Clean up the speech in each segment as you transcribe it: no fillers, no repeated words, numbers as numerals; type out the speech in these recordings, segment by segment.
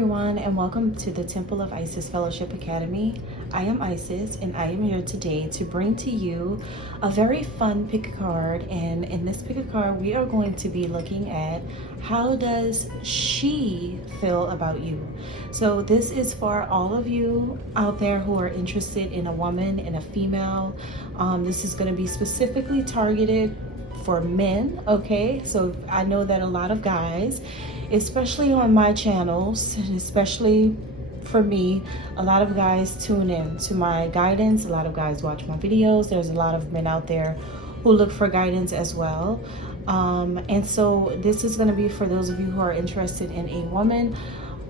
everyone, and welcome to the Temple of Isis Fellowship Academy. I am Isis, and I am here today to bring to you a very fun pick a card. And in this pick a card, we are going to be looking at how does she feel about you. So this is for all of you out there who are interested in a woman and a female. This is going to be specifically targeted for men, okay? So I know that a lot of guys, especially on my channels, and especially for me, a lot of guys tune in to my guidance. A lot of guys watch my videos. There's a lot of men out there who look for guidance as well. And so this is going to be for those of you who are interested in a woman.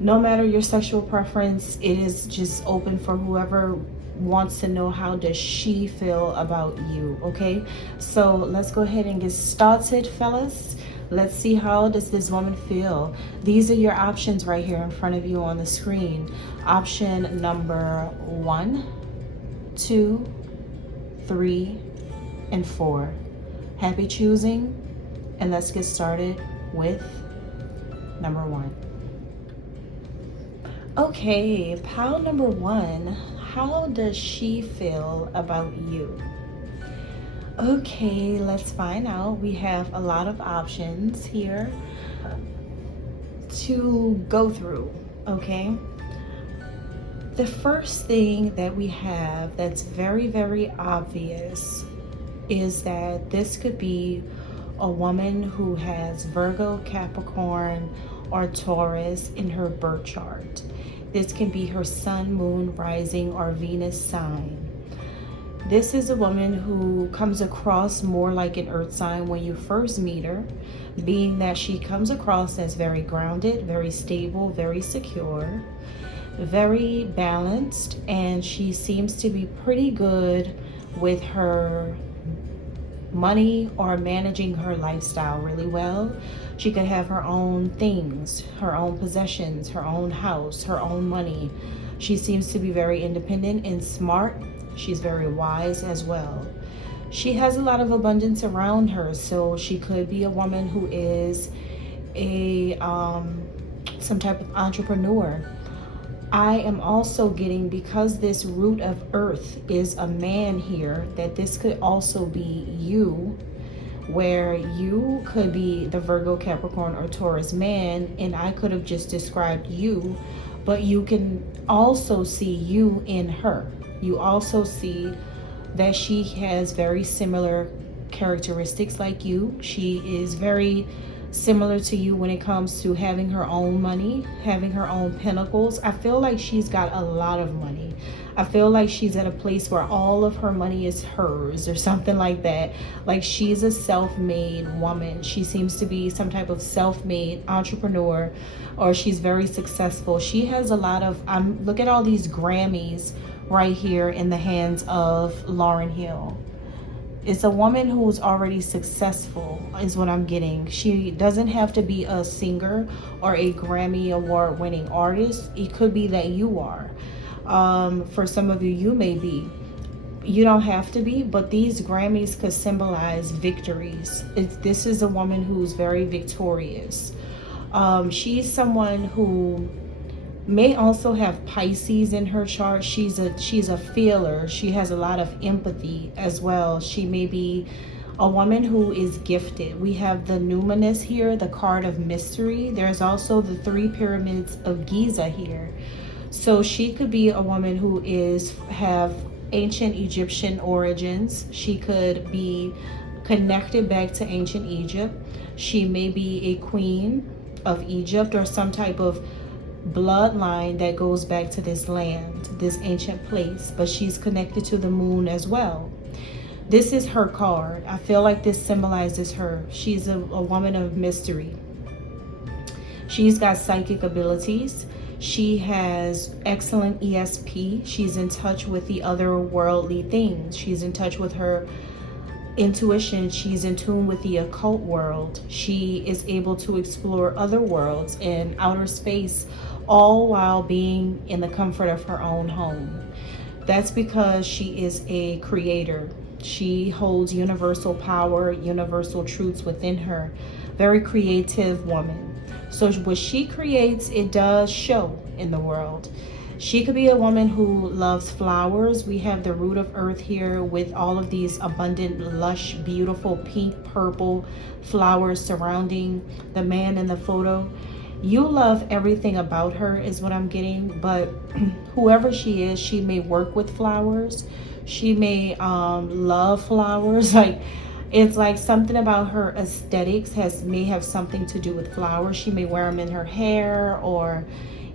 No matter your sexual preference, it is just open for whoever wants to know how does she feel about you, okay? So let's go ahead and get started, fellas. Let's see, how does this woman feel? These are your options right here in front of you on the screen. Option number 1, 2, 3, and 4. Happy choosing, and let's get started with number 1. Okay, pile number 1. How does she feel about you? Okay, let's find out. We have a lot of options here to go through, okay? The first thing that we have that's very, very obvious is that this could be a woman who has Virgo, Capricorn, or Taurus in her birth chart. This can be her sun, moon, rising, or Venus sign. This is a woman who comes across more like an earth sign when you first meet her, being that she comes across as very grounded, very stable, very secure, very balanced, and she seems to be pretty good with her money or managing her lifestyle really well. She could have her own things, her own possessions, her own house, her own money. She seems to be very independent and smart. She's very wise as well. She has a lot of abundance around her, so she could be a woman who is a some type of entrepreneur. I am also getting, because this root of earth is a man here, that this could also be you, where you could be the Virgo, Capricorn, or Taurus man, and I could have just described you, but you can also see you in her. You also see that she has very similar characteristics like you. She is very similar to you when it comes to having her own money, having her own pinnacles. I feel like she's got a lot of money. I feel like she's at a place where all of her money is hers or something like that. Like she's a self-made woman. She seems to be some type of self-made entrepreneur, or she's very successful. She has a lot of, look at all these Grammys right here in the hands of Lauryn Hill. It's a woman who's already successful is what I'm getting. She doesn't have to be a singer or a Grammy award winning artist. It could be that you are. For some of you, you may be. You don't have to be, but these Grammys could symbolize victories. This is a woman who's very victorious. She's someone who may also have Pisces in her chart. She's a feeler. She has a lot of empathy as well. She may be a woman who is gifted. We have the numinous here, the card of mystery. There's also the 3 pyramids of Giza here. So she could be a woman who have ancient Egyptian origins. She could be connected back to ancient Egypt. She may be a queen of Egypt or some type of bloodline that goes back to this land, this ancient place, but she's connected to the moon as well. This is her card. I feel like this symbolizes her. She's a woman of mystery. She's got psychic abilities. She has excellent ESP. She's in touch with the other worldly things. She's in touch with her intuition. She's in tune with the occult world. She is able to explore other worlds in outer space, all while being in the comfort of her own home. That's because she is a creator. She holds universal power, universal truths within her. Very creative woman. So what she creates, it does show in the world. She could be a woman who loves flowers. We have the root of earth here with all of these abundant, lush, beautiful pink, purple flowers surrounding the man in the photo. You love everything about her is what I'm getting, but whoever she is, she may work with flowers. She may love flowers. Like, it's like something about her aesthetics may have something to do with flowers. She may wear them in her hair, or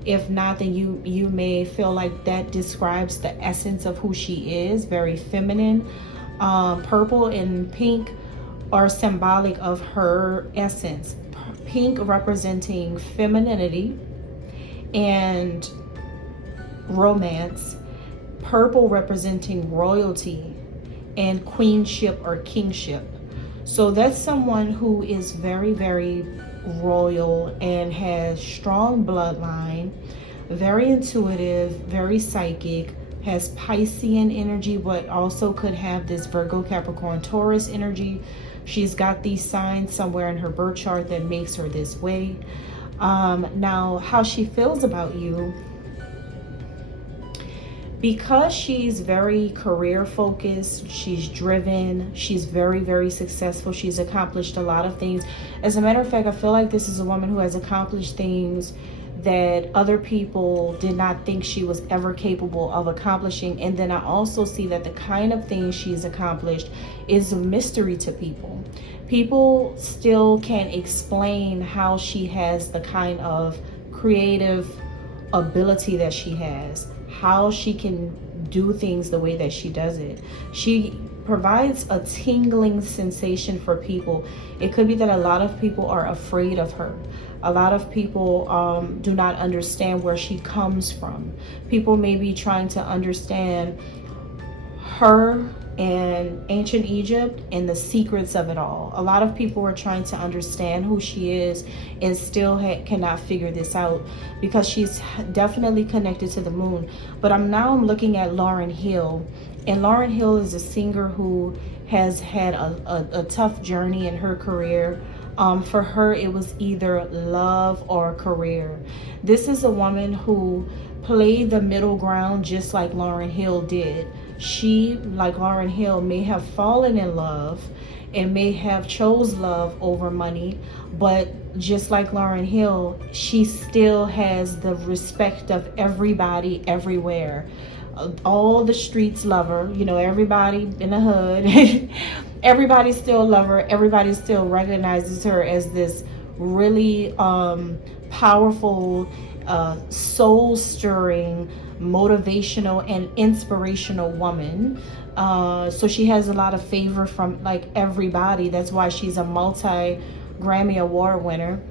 if not, then you may feel like that describes the essence of who she is, very feminine. Purple and pink are symbolic of her essence. Pink representing femininity and romance, purple representing royalty and queenship or kingship. So that's someone who is very, very royal and has strong bloodline, very intuitive, very psychic, has Piscean energy, but also could have this Virgo, Capricorn, Taurus energy. She's got these signs somewhere in her birth chart that makes her this way. Now, how she feels about you, because she's very career focused, she's driven, she's very, very successful, she's accomplished a lot of things. As a matter of fact, I feel like this is a woman who has accomplished things that other people did not think she was ever capable of accomplishing. And then I also see that the kind of things she's accomplished is a mystery to people. People still can't explain how she has the kind of creative ability that she has, how she can do things the way that she does it. She provides a tingling sensation for people. It could be that a lot of people are afraid of her. A lot of people do not understand where she comes from. People may be trying to understand her and ancient Egypt and the secrets of it all. A lot of people are trying to understand who she is and still cannot figure this out, because she's definitely connected to the moon. But I'm looking at Lauryn Hill, and Lauryn Hill is a singer who has had a tough journey in her career. For her, it was either love or career. This is a woman who played the middle ground just like Lauryn Hill did. She, like Lauryn Hill, may have fallen in love and may have chose love over money, but just like Lauryn Hill, she still has the respect of everybody everywhere. All the streets love her, everybody in the hood. Everybody still love her. Everybody still recognizes her as this really powerful, soul-stirring, motivational, and inspirational woman. So she has a lot of favor from everybody. That's why she's a multi-Grammy Award winner.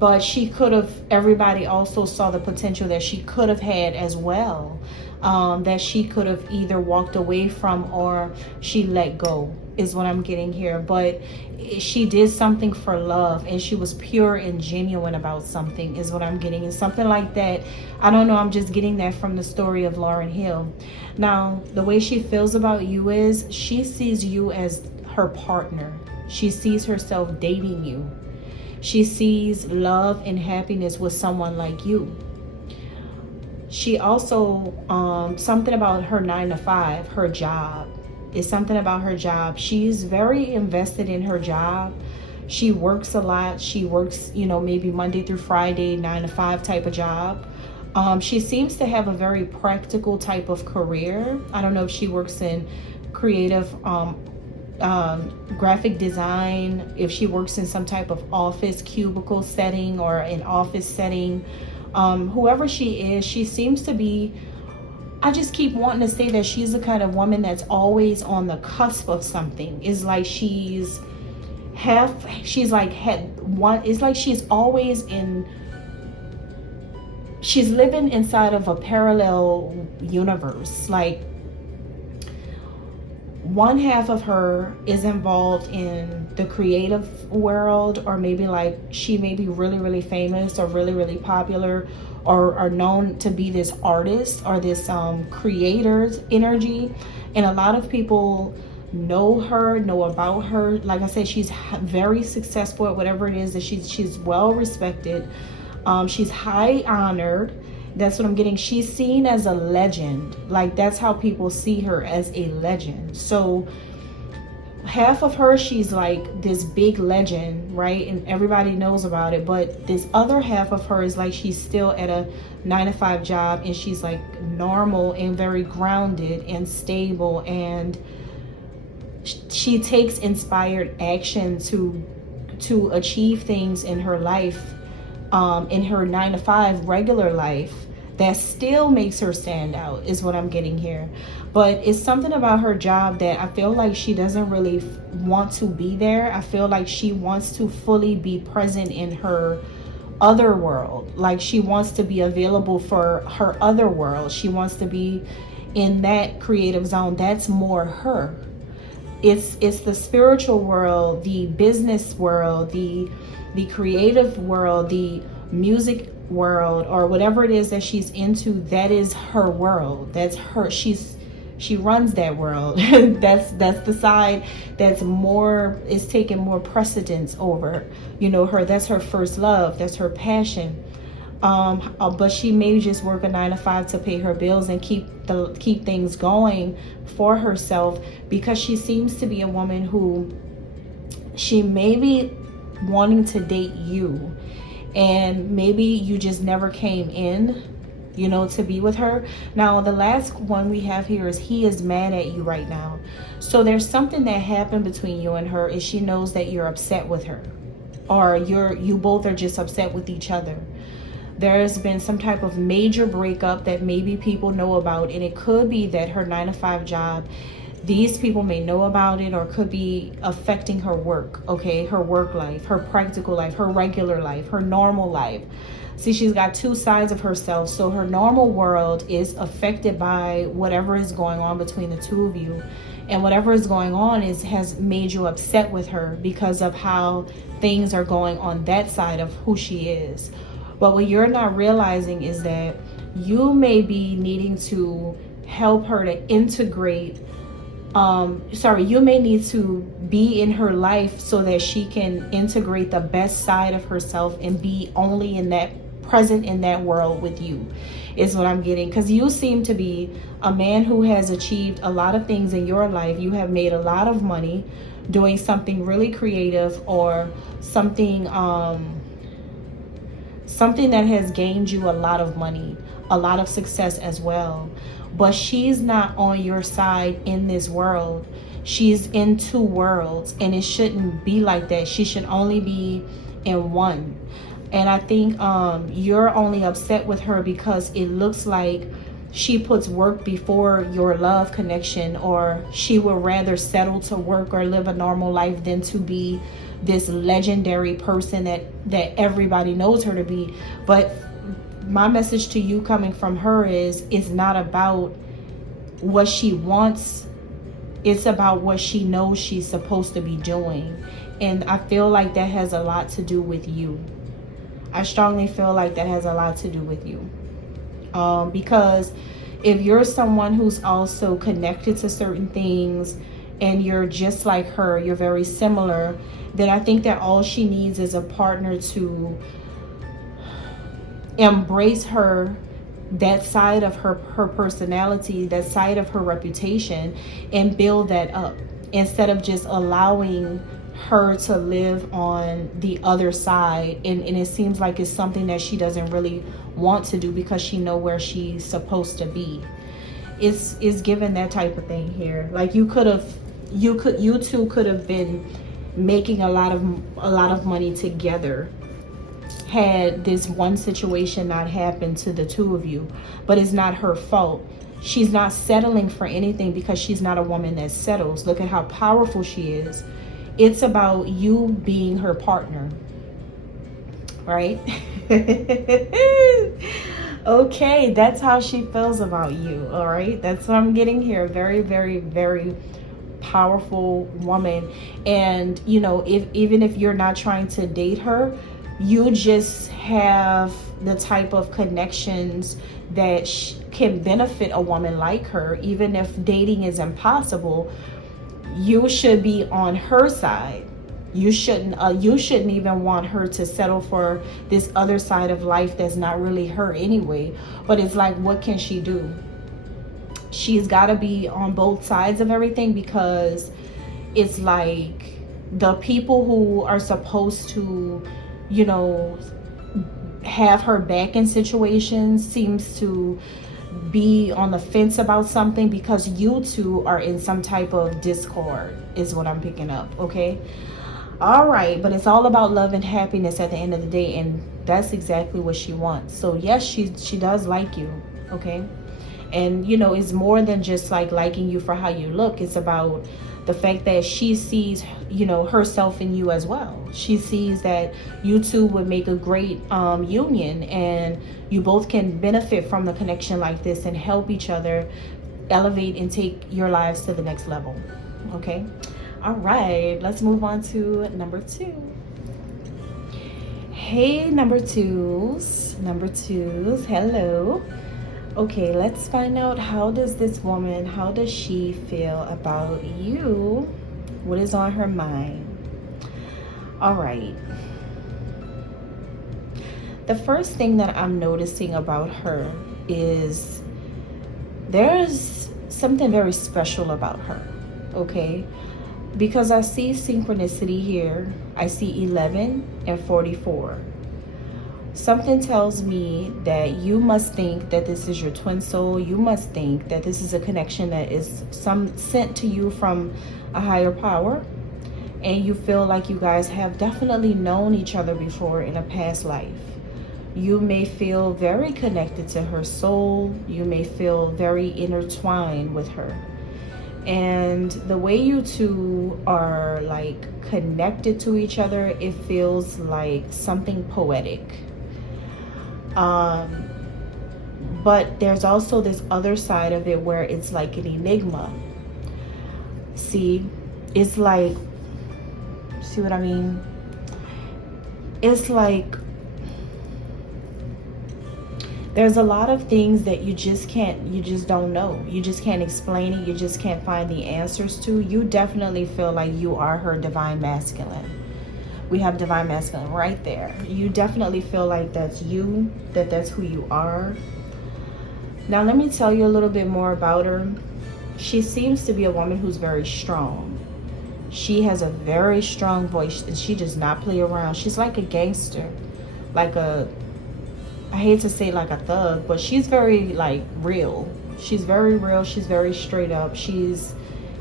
But she could have, everybody also saw the potential that she could have had as well, that she could have either walked away from or she let go, is what I'm getting here. But she did something for love, and she was pure and genuine about something, is what I'm getting. And something like that, I don't know, I'm just getting that from the story of Lauryn Hill. Now, the way she feels about you is she sees you as her partner. She sees herself dating you. She sees love and happiness with someone like you. She also, something about her 9-to-5, her job, is something about her job. She's very invested in her job. She works a lot. She works, maybe Monday through Friday, 9-to-5 type of job. She seems to have a very practical type of career. I don't know if she works in creative graphic design, if she works in some type of office cubicle setting or an office setting. Whoever she is, she seems to be, I just keep wanting to say that she's the kind of woman that's always on the cusp of something. It's like she's always she's living inside of a parallel universe. Like, one half of her is involved in the creative world, or maybe she may be really, really famous or really, really popular, or known to be this artist or this creator's energy. And a lot of people know her, know about her. Like I said, she's very successful at whatever it is that she's well respected. She's high honored. That's what I'm getting. She's seen as a legend. Like, that's how people see her, as a legend. So half of her, she's like this big legend, right? And everybody knows about it. But this other half of her is like, she's still at a 9-to-5 job, and she's like normal and very grounded and stable, and she takes inspired action to achieve things in her life, in her 9-to-5 regular life, that still makes her stand out, is what I'm getting here. But it's something about her job that I feel like she doesn't really want to be there. I feel like she wants to fully be present in her other world. Like, she wants to be available for her other world. She wants to be in that creative zone. That's more her. It's the spiritual world, the business world, the creative world, the music world, or whatever it is that she's into. That is her world. That's her. She runs that world. that's the side that's more, is taking more precedence over, her. That's her first love. That's her passion. But she may just work a 9-to-5 to pay her bills and keep things going for herself, because she seems to be a woman who, she may be wanting to date you, and maybe you just never came in, to be with her. Now, the last one we have here is, he is mad at you right now. So there's something that happened between you and her, is she knows that you're upset with her, or you both are just upset with each other. There's been some type of major breakup that maybe people know about, and it could be that her 9-to-5 job, these people may know about it, or could be affecting her work, okay? Her work life, her practical life, her regular life, her normal life. See, she's got two sides of herself. So her normal world is affected by whatever is going on between the two of you. And whatever is going on has made you upset with her because of how things are going on that side of who she is. But what you're not realizing is that you may be needing to help her to integrate. You may need to be in her life so that she can integrate the best side of herself and be only present in that world with you, is what I'm getting. Because you seem to be a man who has achieved a lot of things in your life. You have made a lot of money doing something really creative, or something that has gained you a lot of money, a lot of success as well. But she's not on your side in this world. She's in two worlds, and it shouldn't be like that. She should only be in one. And I think you're only upset with her because it looks like she puts work before your love connection, or she would rather settle to work or live a normal life than to be this legendary person that everybody knows her to be. But my message to you coming from her is, it's not about what she wants. It's about what she knows she's supposed to be doing. And I feel like that has a lot to do with you. I strongly feel like that has a lot to do with you. Because if you're someone who's also connected to certain things, and you're just like her, you're very similar, then I think that all she needs is a partner to embrace her, that side of her personality, that side of her reputation, and build that up, instead of just allowing her to live on the other side. And it seems like it's something that she doesn't really want to do, because she know where she's supposed to be. It's given that type of thing here. Like, you two could have been making a lot of money together had this one situation not happened to the two of you. But it's not her fault. She's not settling for anything, because she's not a woman that settles. Look at how powerful she is. It's about you being her partner, right? Okay, that's how she feels about you, all right? That's what I'm getting here. Very, very, very powerful woman. And, even if you're not trying to date her, you just have the type of connections that can benefit a woman like her. Even if dating is impossible, you should be on her side. You shouldn't even want her to settle for this other side of life that's not really her anyway. But it's like, what can she do? She's got to be on both sides of everything, because it's like the people who are supposed to, you know, have her back in situations seems to be on the fence about something, because you two are in some type of discord is what I'm picking up. Okay. All right. But it's all about love and happiness at the end of the day. And that's exactly what she wants. So yes, she does like you. Okay. And, you know, it's more than just like liking you for how you look. It's about the fact that she sees, you know, herself in you as well. She sees that you two would make a great union, and you both can benefit from the connection like this and help each other elevate and take your lives to the next level. Okay. All right. Let's move on to number 2. Hey, number twos. Hello. Okay, let's find out, how does she feel about you? What is on her mind? All right. The first thing that I'm noticing about her is there's something very special about her, okay? Because I see synchronicity here. I see 11 and 44. Something tells me that you must think that this is your twin soul. You must think that this is a connection that is sent to you from a higher power. And you feel like you guys have definitely known each other before in a past life. You may feel very connected to her soul. You may feel very intertwined with her. And the way you two are like connected to each other, it feels like something poetic. But there's also this other side of it where it's like an enigma. See, it's like, see what I mean? It's like there's a lot of things that you just don't know. You just can't explain it. You just can't find the answers to. You definitely feel like you are her divine masculine. We have divine masculine right there. You definitely feel like that's you, that's who you are. Now, let me tell you a little bit more about her. She seems to be a woman who's very strong. She has a very strong voice, and she does not play around. She's like a gangster, like I hate to say like a thug, but she's very like real. She's very real. She's very straight up. She's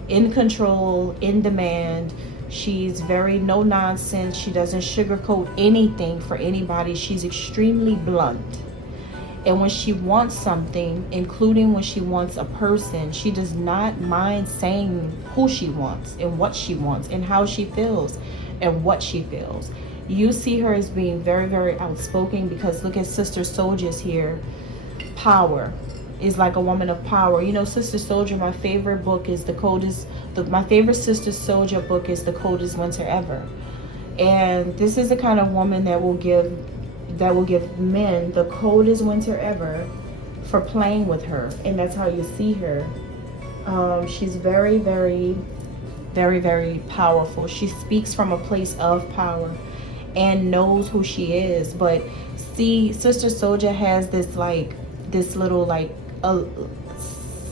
in control, in demand. She's very no nonsense. She doesn't sugarcoat anything for anybody. She's extremely blunt. And when she wants something, including when she wants a person, she does not mind saying who she wants and what she wants and how she feels and what she feels. You see her as being very, very outspoken, because look at Sister Soldier's here. Power is like a woman of power. You know, Sister Soldier, my favorite book is my favorite Sister Soldier book is The Coldest Winter Ever. And this is the kind of woman that will give men the coldest winter ever for playing with her. And that's how you see her. She's very, very, very, very powerful. She speaks from a place of power and knows who she is. But see, Sister Soldier has this little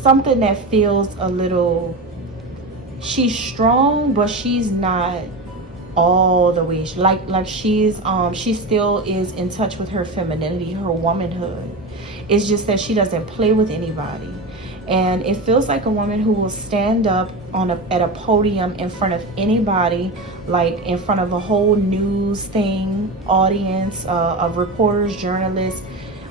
something that feels a little, she's strong, but she's not all the way she still is in touch with her femininity, her womanhood. It's just that she doesn't play with anybody. And it feels like a woman who will stand up at a podium in front of anybody, like in front of a whole news audience of reporters, journalists,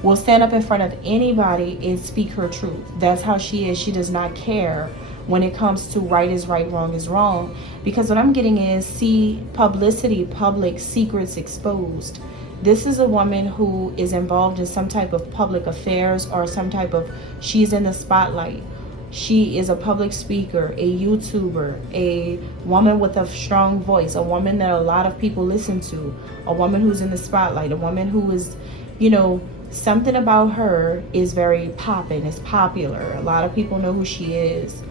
will stand up in front of anybody and speak her truth. That's how she is. She does not care when it comes to right is right, wrong is wrong. Because what I'm getting is, see, publicity, public secrets exposed. This is a woman who is involved in some type of public affairs, or she's in the spotlight. She is a public speaker, a YouTuber, a woman with a strong voice, a woman that a lot of people listen to, a woman who's in the spotlight, a woman who is, something about her is very popping, it's popular. A lot of people know who she is.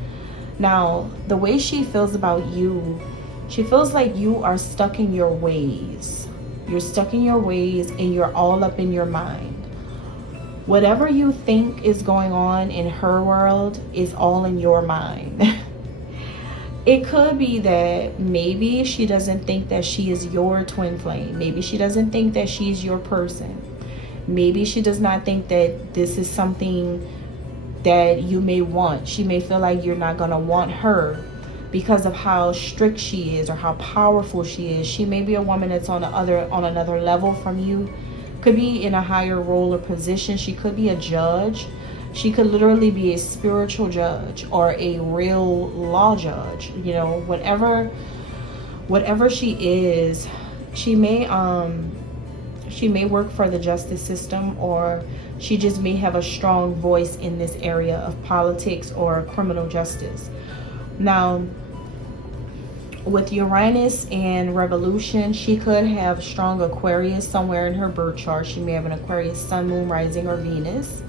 Now, the way she feels about you, she feels like you are stuck in your ways. You're stuck in your ways and you're all up in your mind. Whatever you think is going on in her world is all in your mind. It could be that maybe she doesn't think that she is your twin flame. Maybe she doesn't think that she's your person. Maybe she does not think that this is something that you may want. She may feel like you're not going to want her because of how strict she is or how powerful she is. She may be a woman that's on another level from you. Could be in a higher role or position. She could be a judge. She could literally be a spiritual judge or a real law judge. You know, whatever she is, she may work for the justice system, or she just may have a strong voice in this area of politics or criminal justice. Now, with Uranus and revolution, she could have strong Aquarius somewhere in her birth chart. She may have an Aquarius sun, moon, rising, or Venus.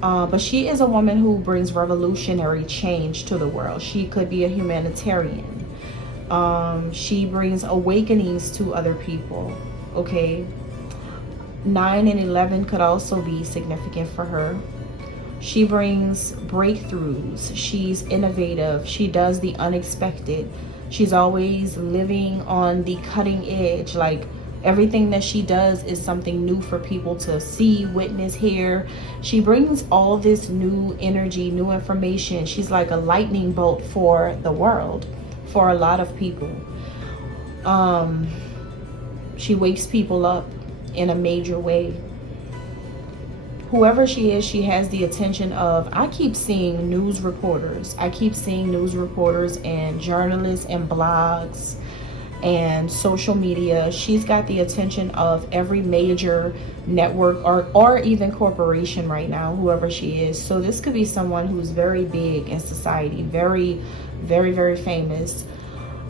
But she is a woman who brings revolutionary change to the world. She could be a humanitarian. She brings awakenings to other people. Okay. 9 and 11 could also be significant for her. She brings breakthroughs. She's innovative. She does the unexpected. She's always living on the cutting edge. Like, everything that she does is something new for people to see, witness, hear. She brings all this new energy, new information. She's like a lightning bolt for the world, for a lot of people. She wakes people up in a major way. Whoever she is, she has the attention of, I keep seeing news reporters. I keep seeing news reporters and journalists and blogs and social media. She's got the attention of every major network or even corporation right now, whoever she is. So this could be someone who's very big in society, very, very, very famous.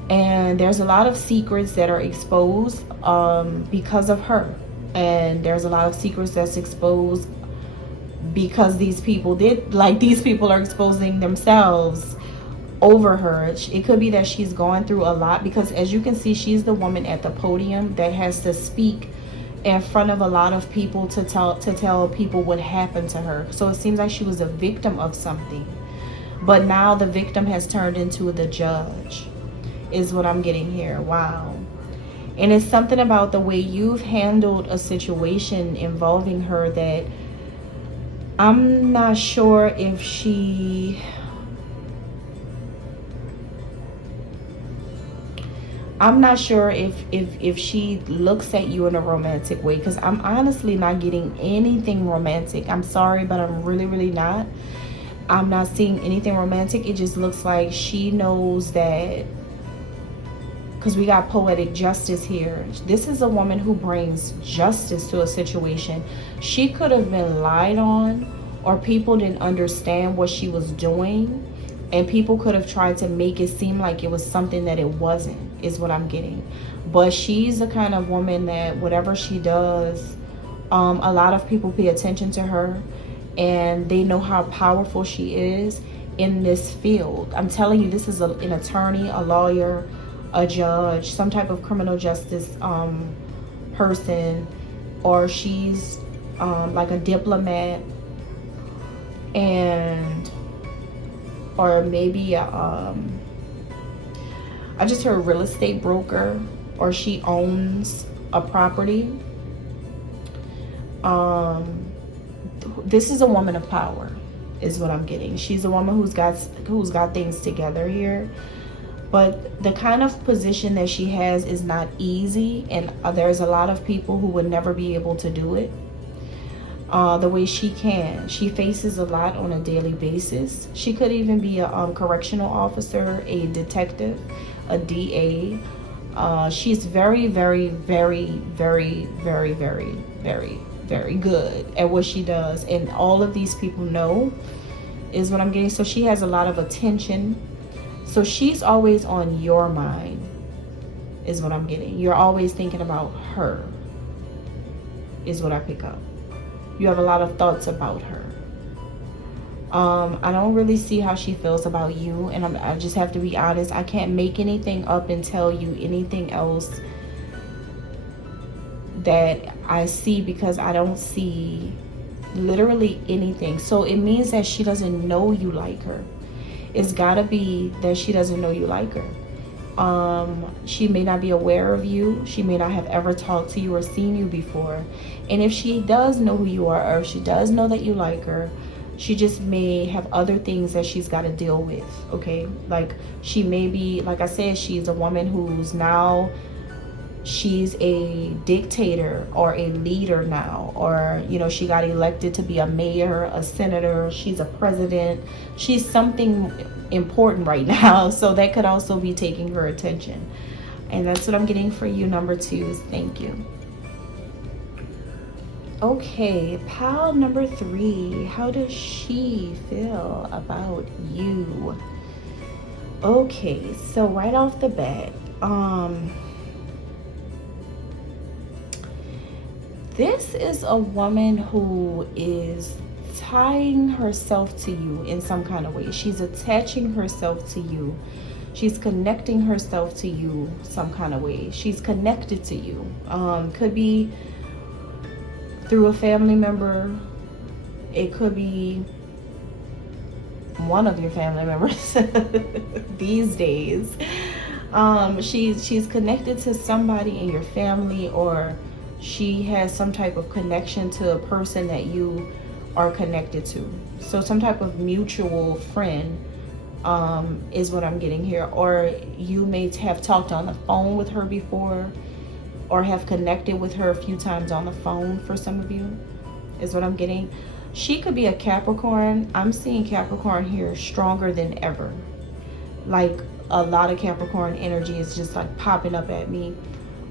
And there's a lot of secrets that are exposed because of her. And there's a lot of secrets that's exposed because these people are exposing themselves over her. It could be that she's going through a lot, because as you can see, she's the woman at the podium that has to speak in front of a lot of people to tell people what happened to her. So it seems like she was a victim of something, but now the victim has turned into the judge, is what I'm getting here. Wow. And it's something about the way you've handled a situation involving her that I'm not sure if she... I'm not sure if she looks at you in a romantic way, because I'm honestly not getting anything romantic. I'm sorry, but I'm really, really not. I'm not seeing anything romantic. It just looks like she knows that, because we got poetic justice here. This is a woman who brings justice to a situation. She could have been lied on, or people didn't understand what she was doing, and people could have tried to make it seem like it was something that it wasn't, is what I'm getting. But she's the kind of woman that whatever she does, a lot of people pay attention to her, and they know how powerful she is in this field. I'm telling you, this is an attorney, a lawyer, a judge, some type of criminal justice person, or she's like a diplomat, and or maybe I just heard a real estate broker, or she owns a property. This is a woman of power, is what I'm getting. She's a woman who's got things together here. But the kind of position that she has is not easy, and there's a lot of people who would never be able to do it the way she can. She faces a lot on a daily basis. She could even be a correctional officer, a detective, a DA. She's very, very, very, very, very, very, very, very good at what she does, and all of these people know, is what I'm getting. So she has a lot of attention. So she's always on your mind, is what I'm getting. You're always thinking about her, is what I pick up. You have a lot of thoughts about her. I don't really see how she feels about you, and I just have to be honest. I can't make anything up and tell you anything else that I see, because I don't see literally anything. So it means that she doesn't know you like her. It's gotta be that she doesn't know you like her. She may not be aware of you. She may not have ever talked to you or seen you before. And if she does know who you are, or if she does know that you like her, she just may have other things that she's got to deal with, okay? Like, she may be, like I said, she's a woman who's now, she's a dictator or a leader now, or, you know, she got elected to be a mayor, a senator, she's a president, she's something important right now. So that could also be taking her attention. And that's what I'm getting for you, number 2s. Thank you. Okay, pile number 3. How does she feel about you? Okay, so right off the bat, this is a woman who is tying herself to you in some kind of way. She's attaching herself to you. She's connecting herself to you some kind of way. She's connected to you. Could be through a family member. It could be one of your family members these days. She's connected to somebody in your family, or she has some type of connection to a person that you are connected to. So some type of mutual friend is what I'm getting here. Or you may have talked on the phone with her before, or have connected with her a few times on the phone. For some of you is what I'm getting. She could be a Capricorn. I'm seeing Capricorn here stronger than ever. Like, a lot of Capricorn energy is just like popping up at me.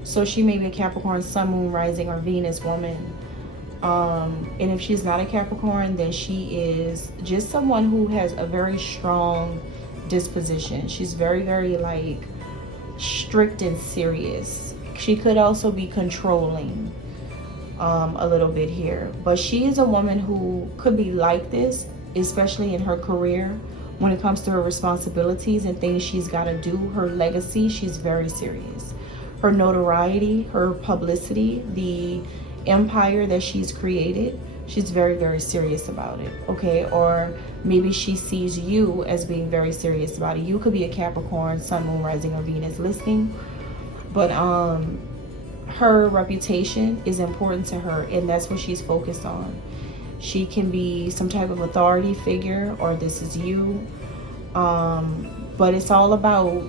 So she may be a Capricorn, Sun, Moon, Rising, or Venus woman. And if she's not a Capricorn, then she is just someone who has a very strong disposition. She's very, very like strict and serious. She could also be controlling a little bit here. But she is a woman who could be like this, especially in her career. When it comes to her responsibilities and things she's got to do, her legacy, she's very serious. Her notoriety, her publicity, the empire that she's created, she's very, very serious about it, okay? Or maybe she sees you as being very serious about it. You could be a Capricorn, Sun, Moon, Rising, or Venus listening. But her reputation is important to her, and that's what she's focused on. She can be some type of authority figure, or this is you. But it's all about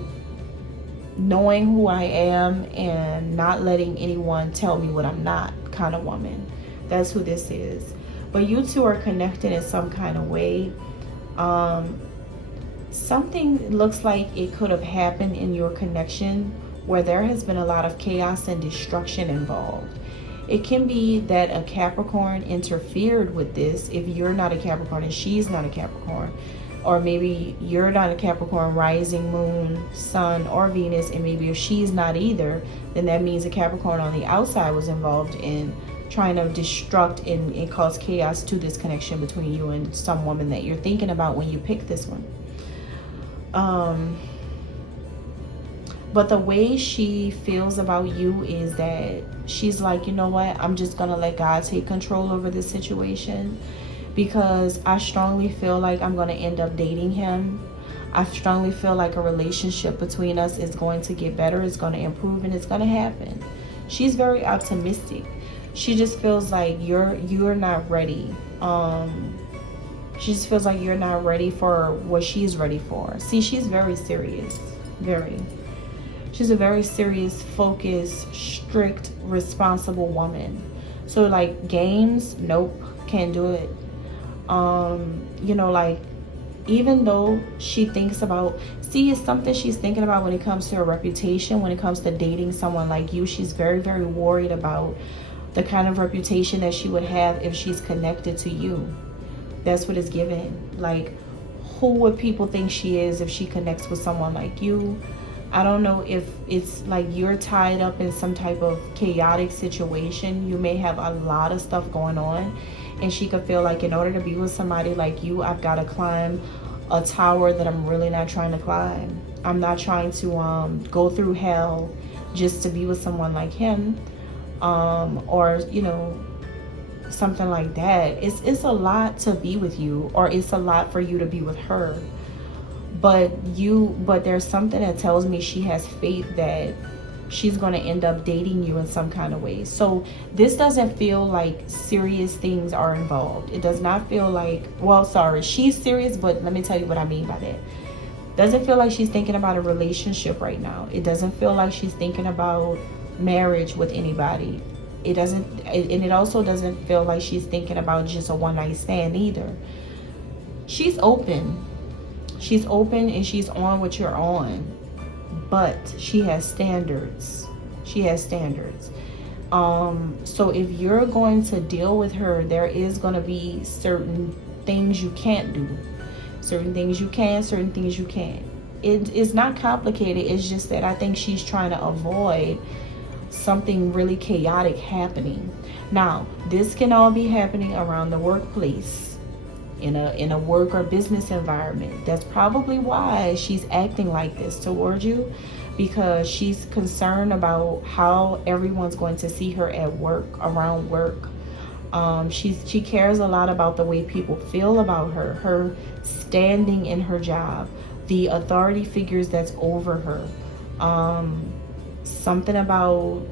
knowing who I am and not letting anyone tell me what I'm not kind of woman. That's who this is. But you two are connected in some kind of way. Something looks like it could have happened in your connection where there has been a lot of chaos and destruction involved. It can be that a Capricorn interfered with this if you're not a Capricorn and she's not a Capricorn. Or maybe you're not a Capricorn, rising, moon, sun, or Venus, and maybe if she's not either, then that means a Capricorn on the outside was involved in trying to destruct and cause chaos to this connection between you and some woman that you're thinking about when you pick this one. But the way she feels about you is that she's like, you know what, I'm just gonna let God take control over this situation, because I strongly feel like I'm gonna end up dating him. I strongly feel like a relationship between us is going to get better, it's gonna improve, and it's gonna happen. She's very optimistic. She just feels like you're not ready. She just feels like you're not ready for what she's ready for. See, she's very serious, very. She's a very serious, focused, strict, responsible woman. So like games, nope, can't do it. You know, like, even though she thinks about, see, it's something she's thinking about when it comes to her reputation, when it comes to dating someone like you. She's very, very worried about the kind of reputation that she would have if she's connected to you. That's what it's given. Like, who would people think she is if she connects with someone like you? I don't know if it's like you're tied up in some type of chaotic situation. You may have a lot of stuff going on, and she could feel like in order to be with somebody like you, I've got to climb a tower that I'm really not trying to climb. I'm not trying to go through hell just to be with someone like him, or something like that. It's a lot to be with you, or it's a lot for you to be with her. But there's something that tells me she has faith that she's going to end up dating you in some kind of way. So this doesn't feel like serious things are involved. It does not feel like, well, sorry, she's serious, but let me tell you what I mean by that. Doesn't feel like she's thinking about a relationship right now. It doesn't feel like she's thinking about marriage with anybody. It doesn't, and it also doesn't feel like she's thinking about just a one-night stand either. She's open. She's open and she's on what you're on, but she has standards. She has standards. So if you're going to deal with her, there is going to be certain things you can't do. Certain things you can, certain things you can't. It's not complicated. It's just that I think she's trying to avoid something really chaotic happening. Now, this can all be happening around the workplace, in a work or business environment. That's probably why she's acting like this towards you, because she's concerned about how everyone's going to see her at work, around work. She cares a lot about the way people feel about her standing in her job, the authority figures that's over her. Something about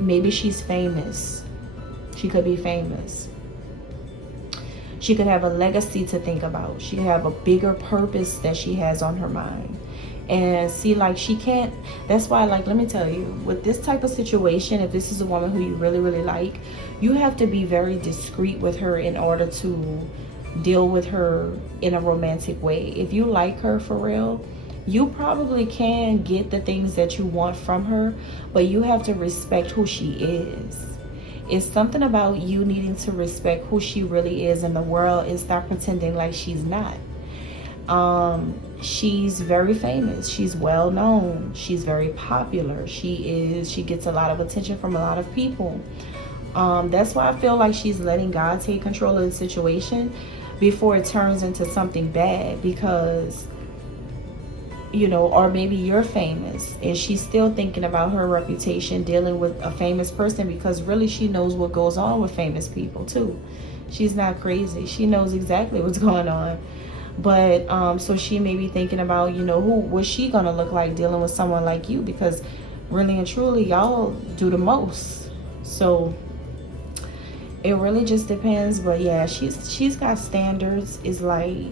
maybe she's famous. She could be famous. She could have a legacy to think about. She could have a bigger purpose that she has on her mind. And see, like, she can't, that's why, like, let me tell you, with this type of situation, if this is a woman who you really, really like, you have to be very discreet with her in order to deal with her in a romantic way. If you like her for real, you probably can get the things that you want from her, but you have to respect who she is. It's something about you needing to respect who she really is in the world and stop pretending like she's not. She's very famous. She's well known. She's very popular. She gets a lot of attention from a lot of people. That's why I feel like she's letting God take control of the situation before it turns into something bad, because or maybe you're famous and she's still thinking about her reputation dealing with a famous person, because really she knows what goes on with famous people too. She's not crazy. She knows exactly what's going on. But so she may be thinking about, who was she gonna look like dealing with someone like you, because really and truly y'all do the most. So it really just depends. But yeah, she's got standards. It's like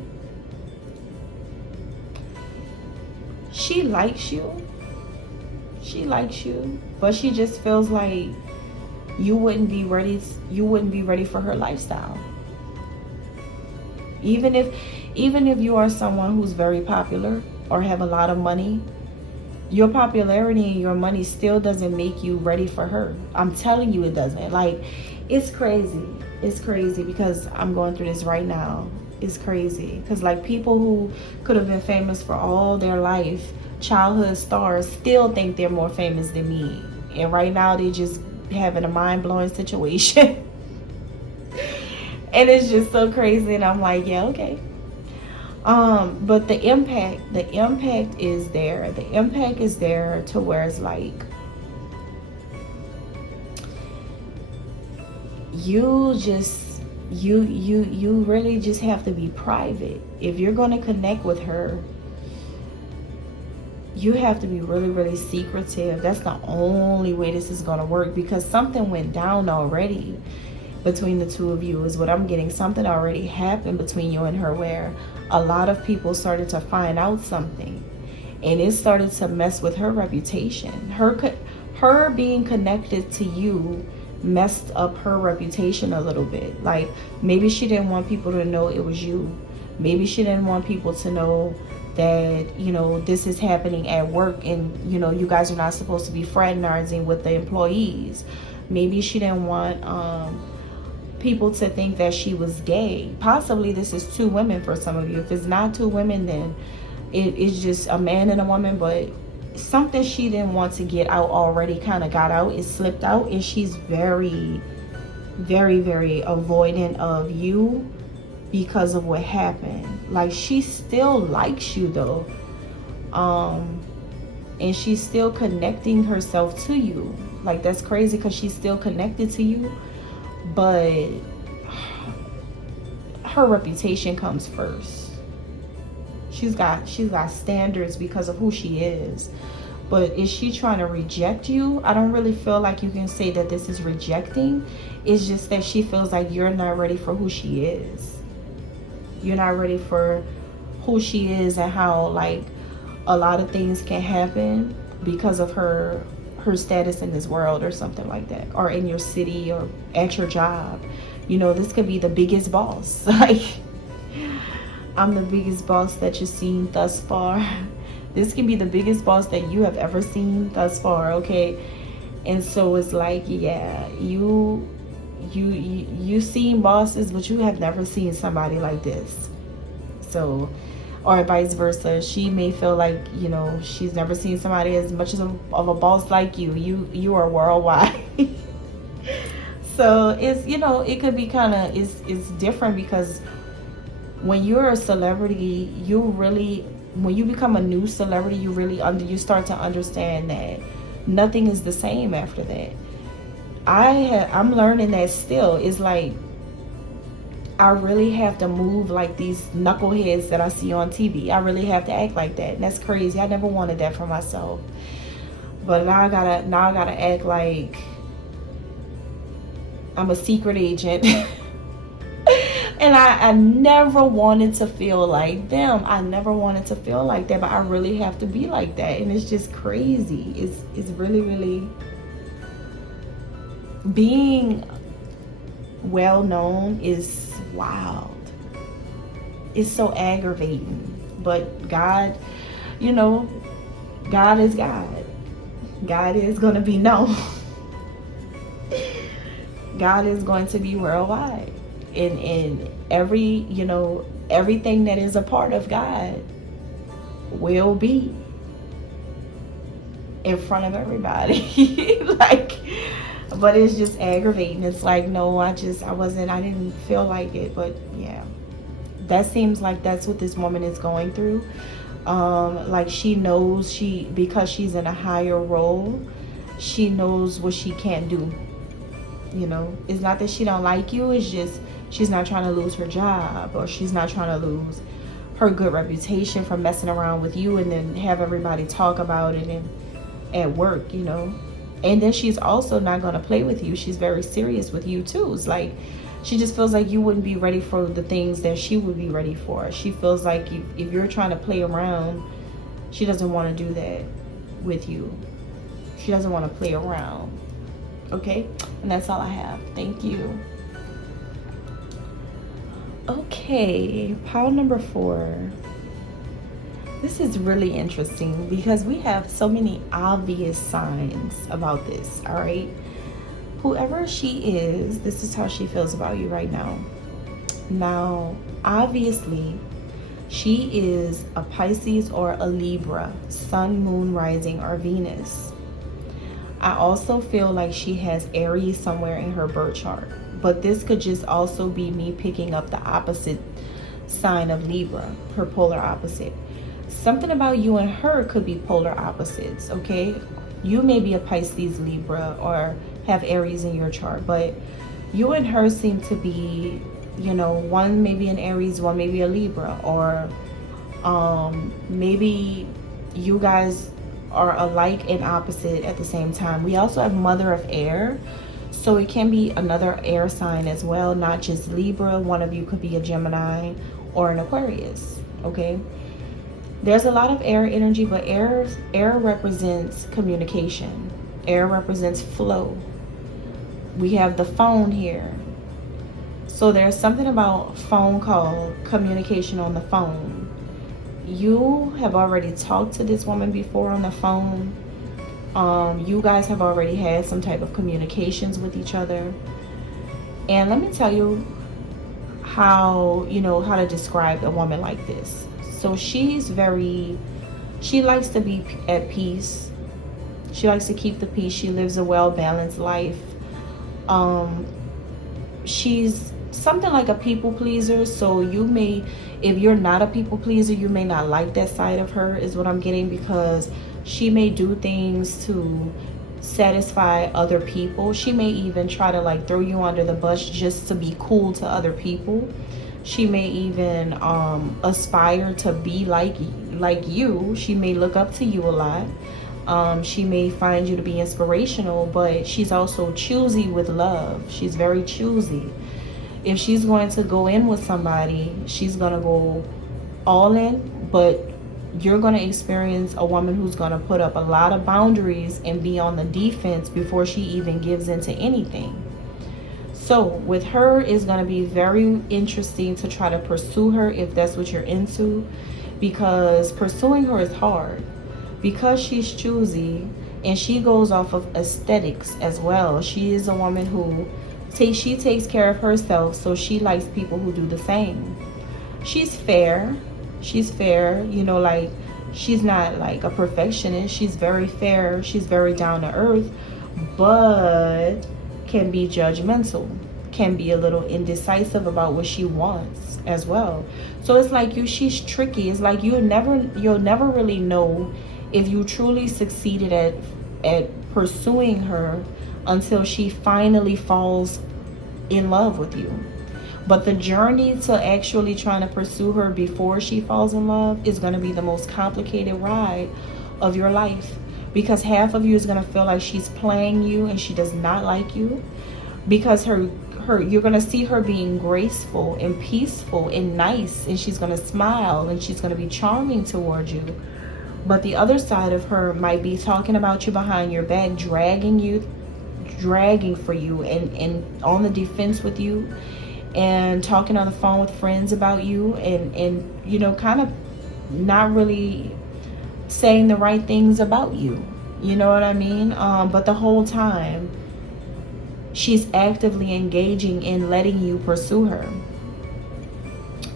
she likes you, but she just feels like you wouldn't be ready for her lifestyle. Even if you are someone who's very popular or have a lot of money, your popularity and your money still doesn't make you ready for her. I'm telling you, it doesn't. Like, it's crazy. It's crazy, because I'm going through this right now. It's crazy, because like people who could have been famous for all their life, childhood stars, still think they're more famous than me, and right now they just having a mind-blowing situation. And it's just so crazy, and I'm like, yeah, okay. But the impact is there. The impact is there to where it's like you really just have to be private. If you're going to connect with her, you have to be really, really secretive. That's the only way this is going to work, because something went down already between the two of you, is what I'm getting. Something already happened between you and her, where a lot of people started to find out something, and it started to mess with her reputation. Her being connected to you messed up her reputation a little bit. Like, maybe she didn't want people to know it was you. Maybe she didn't want people to know that, this is happening at work, and, you guys are not supposed to be fraternizing with the employees. Maybe she didn't want people to think that she was gay. Possibly this is two women for some of you. If it's not two women, then it is just a man and a woman. But something she didn't want to get out already kind of got out. It slipped out, and she's very, very, very avoidant of you because of what happened. Like, she still likes you though, and she's still connecting herself to you. Like, that's crazy because she's still connected to you, but her reputation comes first. She's got standards because of who she is. But is she trying to reject you? I don't really feel like you can say that this is rejecting. It's just that she feels like you're not ready for who she is. You're not ready for who she is, and how, like, a lot of things can happen because of her status in this world or something like that, or in your city or at your job. You know, this could be the biggest boss. Like, I'm the biggest boss that you've seen thus far. This can be the biggest boss that you have ever seen thus far, okay? And so it's like, yeah, you seen bosses, but you have never seen somebody like this. So, or vice versa, she may feel like, you know, she's never seen somebody as much of a boss like you. You are worldwide. So it's, you know, it could be kind of, it's different, because when you're a celebrity, when you become a new celebrity, you start to understand that nothing is the same after that. I'm learning that still. It's like, I really have to move like these knuckleheads that I see on TV. I really have to act like that. And that's crazy. I never wanted that for myself. But now I gotta act like I'm a secret agent. And I never wanted to feel like them. I never wanted to feel like that, but I really have to be like that. And it's just crazy. It's really, really, being well known is wild. It's so aggravating. But God, you know, God is God. God is going to be known. God is going to be worldwide. And every, you know, everything that is a part of God will be in front of everybody. Like, but it's just aggravating. It's like, no, I didn't feel like it. But yeah, that seems like that's what this woman is going through. Like, she knows, because she's in a higher role, she knows what she can't do. You know, it's not that she don't like you, it's just she's not trying to lose her job, or she's not trying to lose her good reputation for messing around with you and then have everybody talk about it at work, you know. And then she's also not going to play with you. She's very serious with you too. It's like, she just feels like you wouldn't be ready for the things that she would be ready for. She feels like if you're trying to play around, she doesn't want to do that with you. She doesn't want to play around. Okay, and that's all I have. Thank you. Okay, pile number 4. This is really interesting because we have so many obvious signs about this. All right, whoever she is, this is how she feels about you right now. Now, obviously, she is a Pisces or a Libra, Sun, Moon, Rising, or Venus. I also feel like she has Aries somewhere in her birth chart. But this could just also be me picking up the opposite sign of Libra, her polar opposite. Something about you and her could be polar opposites, okay? You may be a Pisces, Libra, or have Aries in your chart, but you and her seem to be, you know, one maybe an Aries, one maybe a Libra, or maybe you guys are alike and opposite at the same time. We also have Mother of Air, so it can be another air sign as well, not just Libra. One of you could be a Gemini or an Aquarius, okay? There's a lot of air energy, but air represents communication. Air represents flow. We have the phone here. So there's something about phone call, communication on the phone. You have already talked to this woman before on the phone. You guys have already had some type of communications with each other. And let me tell you how to describe a woman like this. So she's very She likes to be at peace. She likes to keep the peace. She lives a well-balanced life. She's something like a people pleaser. So you may, if you're not a people pleaser, you may not like that side of her, is what I'm getting, because she may do things to satisfy other people. She may even try to like throw you under the bus just to be cool to other people. She may even aspire to be like you. She may look up to you a lot. She may find you to be inspirational, but she's also choosy with love. She's very choosy. If she's going to go in with somebody, she's going to go all in, but you're going to experience a woman who's going to put up a lot of boundaries and be on the defense before she even gives into anything. So with her, it's going to be very interesting to try to pursue her if that's what you're into, because pursuing her is hard, because she's choosy and she goes off of aesthetics as well. She is a woman who she takes care of herself, so she likes people who do the same. She's fair. She's fair, you know, like she's not like a perfectionist. She's very fair. She's very down to earth, but can be judgmental, can be a little indecisive about what she wants as well. So it's like she's tricky. It's like you'll never really know if you truly succeeded at pursuing her until she finally falls in love with you. But the journey to actually trying to pursue her before she falls in love is going to be the most complicated ride of your life, because half of you is going to feel like she's playing you and she does not like you, because you're going to see her being graceful and peaceful and nice, and she's going to smile and she's going to be charming towards you. But the other side of her might be talking about you behind your back, dragging for you and on the defense with you, and talking on the phone with friends about you, and you know, kind of not really saying the right things about you. You know what I mean? But the whole time, she's actively engaging in letting you pursue her.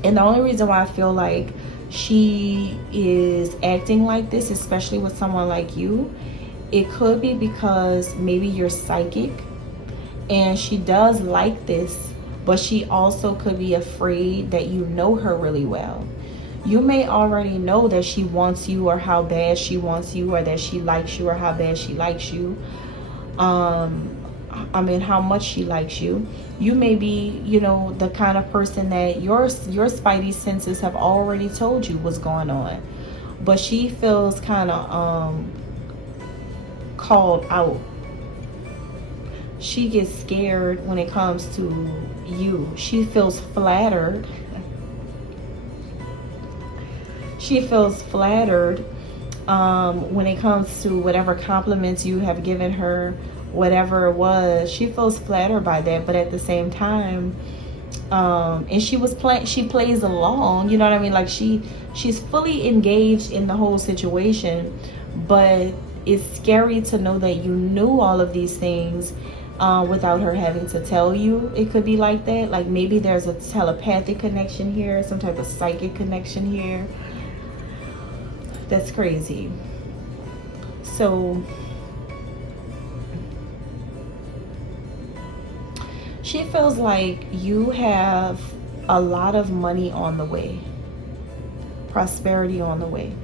And the only reason why I feel like she is acting like this, especially with someone like you, it could be because maybe you're psychic and she does like this, but she also could be afraid that you know her really well. You may already know that she wants you, or how bad she wants you, or that she likes you, or how bad she likes you. How much she likes you. You may be, you know, the kind of person that your spidey senses have already told you what's going on, but she feels kind of called out. She gets scared when it comes to you. She feels flattered. She feels flattered when it comes to whatever compliments you have given her, whatever it was. She feels flattered by that, but at the same time, and she plays along. You know what I mean? Like she's fully engaged in the whole situation, but it's scary to know that you knew all of these things without her having to tell you. It could be like that. Like maybe there's a telepathic connection here, some type of psychic connection here. That's crazy. So she feels like you have a lot of money on the way, prosperity on the way.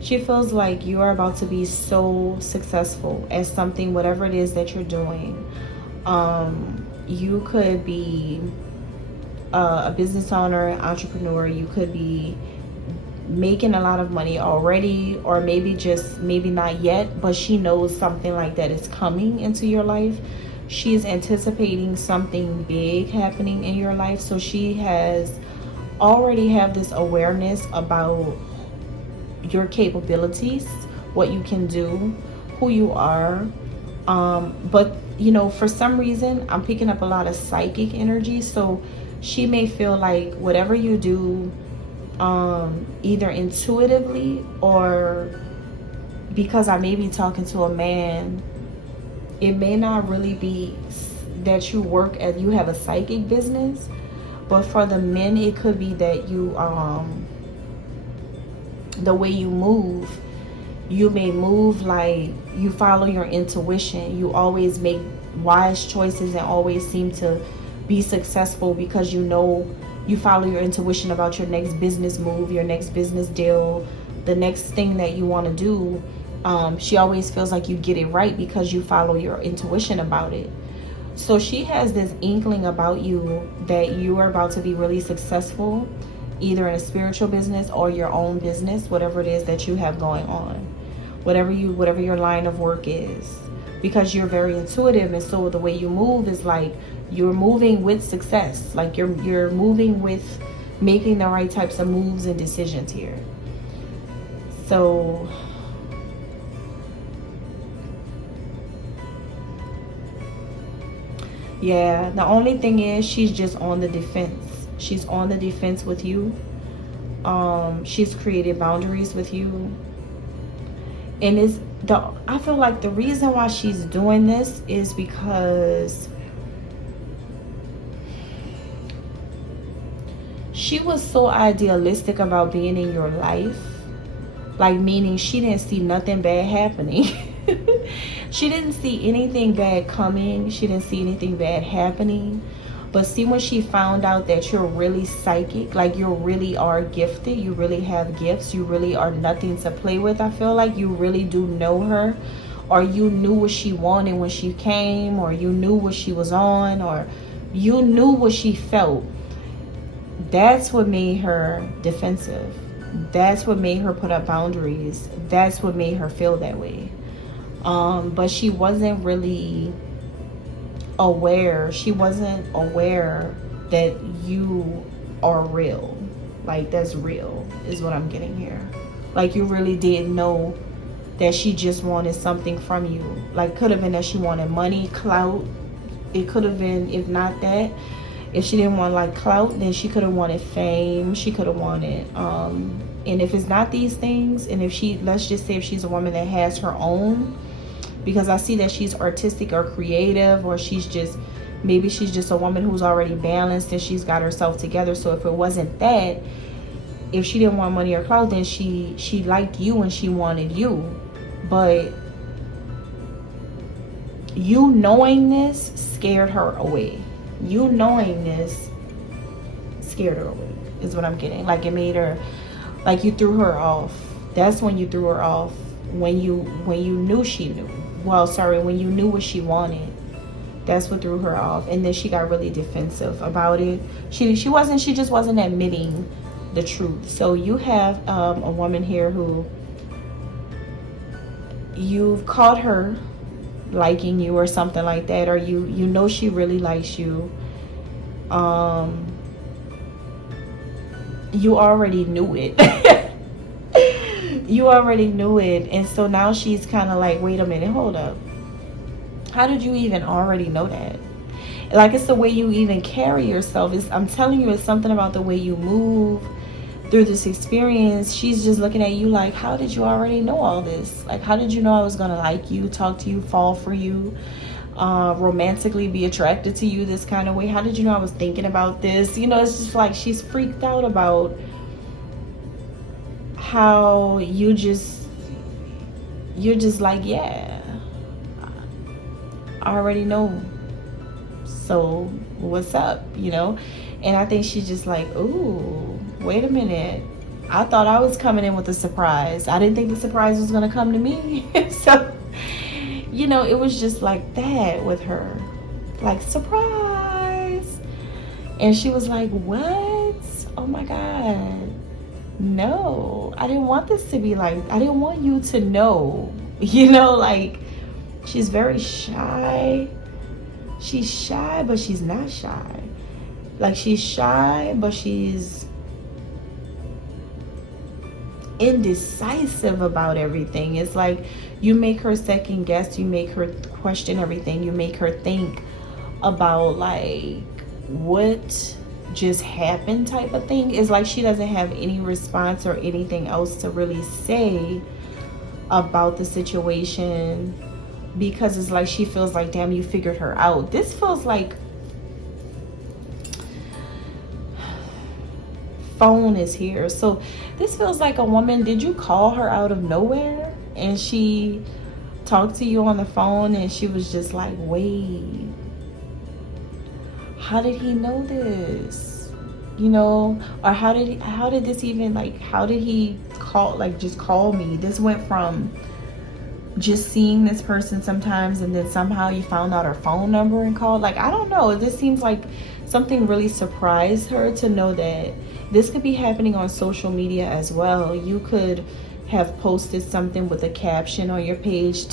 She feels like you are about to be so successful at something, whatever it is that you're doing. You could be a business owner, entrepreneur. You could be making a lot of money already, or maybe not yet, but she knows something like that is coming into your life. She's anticipating something big happening in your life, so she has already have this awareness about your capabilities, what you can do, who you are. But you know, for some reason I'm picking up a lot of psychic energy, so she may feel like whatever you do, either intuitively or because I may be talking to a man, it may not really be that you have a psychic business, but for the men it could be that you the way you move You may move like you follow your intuition. You always make wise choices and always seem to be successful because you know you follow your intuition about your next business move, your next business deal, the next thing that you want to do. She always feels like you get it right because you follow your intuition about it. So she has this inkling about you that you are about to be really successful, either in a spiritual business or your own business, whatever it is that you have going on, whatever your line of work is, because you're very intuitive. And so the way you move is like you're moving with success, like you're moving with making the right types of moves and decisions here. So yeah, the only thing is she's just on the defense. She's on the defense with you. She's created boundaries with you. And I feel like the reason why she's doing this is because she was so idealistic about being in your life. Like, meaning she didn't see nothing bad happening. She didn't see anything bad coming. She didn't see anything bad happening. But see, when she found out that you're really psychic, like you really are gifted, you really have gifts, you really are nothing to play with, I feel like you really do know her, or you knew what she wanted when she came, or you knew what she was on, or you knew what she felt. That's what made her defensive. That's what made her put up boundaries. That's what made her feel that way. But she wasn't really aware. She wasn't aware that you are real. Like, that's real is what I'm getting here. Like, you really didn't know that she just wanted something from you. Like, could have been that she wanted money, clout. It could have been, if not that, if she didn't want like clout, then she could have wanted fame. She could have wanted, and if it's not these things, and if she, let's just say if she's a woman that has her own, because I see that she's artistic or creative, or maybe she's just a woman who's already balanced and she's got herself together. So if it wasn't that, if she didn't want money or clout, then she liked you and she wanted you. But you knowing this scared her away. You knowing this scared her away is what I'm getting. Like, it made her, like, you threw her off. That's when you threw her off. When you knew she knew. Well, sorry, when you knew what she wanted. That's what threw her off. And then she got really defensive about it. She just wasn't admitting the truth. So you have a woman here who you've caught her liking you or something like that, or you know she really likes you. You already knew it. You already knew it. And so now she's kind of like, wait a minute, hold up, how did you even already know that? Like, it's the way you even carry yourself. I'm telling you, it's something about the way you move through this experience. She's just looking at you like, how did you already know all this? Like, how did you know I was gonna like you, talk to you, fall for you, romantically be attracted to you this kind of way? How did you know I was thinking about this? You know, it's just like she's freaked out about how you're just like, yeah, I already know, so what's up, you know? And I think she's just like, ooh, wait a minute, I thought I was coming in with a surprise. I didn't think the surprise was gonna come to me. So, you know, it was just like that with her, like, surprise. And she was like, what? Oh my God, no, I didn't want this to be like, I didn't want you to know, you know? Like, she's very shy. She's shy, but she's not shy. Like, she's shy, but she's indecisive about everything. It's like you make her second guess, you make her question everything, you make her think about like what just happened type of thing. It's like she doesn't have any response or anything else to really say about the situation, because it's like she feels like, damn, you figured her out. This feels like phone is here. So this feels like a woman, did you call her out of nowhere and she talked to you on the phone and she was just like, wait, how did he know this? You know, or how did this even, like, how did he call, like, just call me? This went from just seeing this person sometimes and then somehow you found out her phone number and called. Like, I don't know, this seems like something really surprised her to know that this could be happening on social media as well. You could have posted something with a caption on your page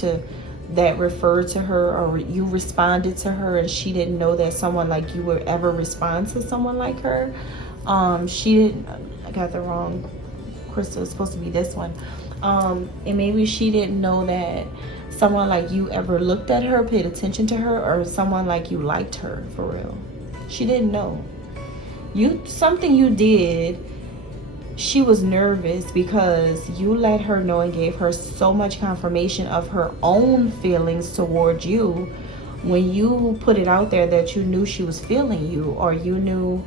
that referred to her, or you responded to her and she didn't know that someone like you would ever respond to someone like her. She didn't, I got the wrong crystal, it's supposed to be this one. And maybe she didn't know that someone like you ever looked at her, paid attention to her, or someone like you liked her for real. She didn't know. Something you did, she was nervous because you let her know and gave her so much confirmation of her own feelings towards you when you put it out there that you knew she was feeling you, or you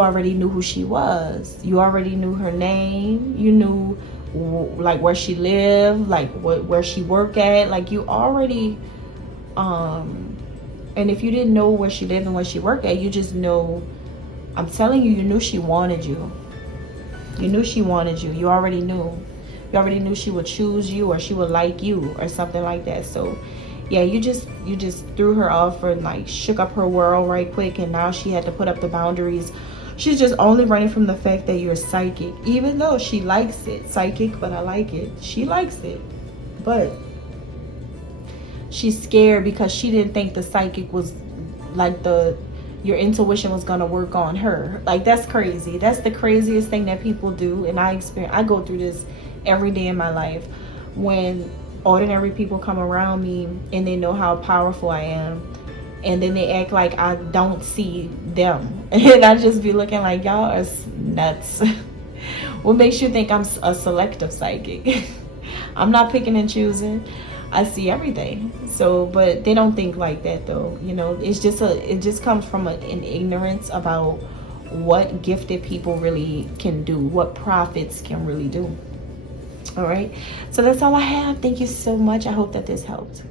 already knew who she was. You already knew her name. You knew like where she lived, like where she worked at. Like, you already and if you didn't know where she lived and where she worked at, you just know, I'm telling you, you knew she wanted you. You knew she wanted you. You already knew. You already knew she would choose you, or she would like you, or something like that. So yeah, you just threw her off and like shook up her world right quick, and now she had to put up the boundaries. She's just only running from the fact that you're psychic, even though she likes it. Psychic, but I like it. She likes it, but she's scared because she didn't think the psychic was like your intuition was gonna work on her. Like, that's crazy. That's the craziest thing that people do. And I go through this every day in my life, when ordinary people come around me and they know how powerful I am, and then they act like I don't see them. And I just be looking like, y'all are nuts. What makes you think I'm a selective psychic? I'm not picking and choosing. I see everything. So, but they don't think like that though. You know, it just comes from an ignorance about what gifted people really can do, what prophets can really do. All right. So that's all I have. Thank you so much. I hope that this helped.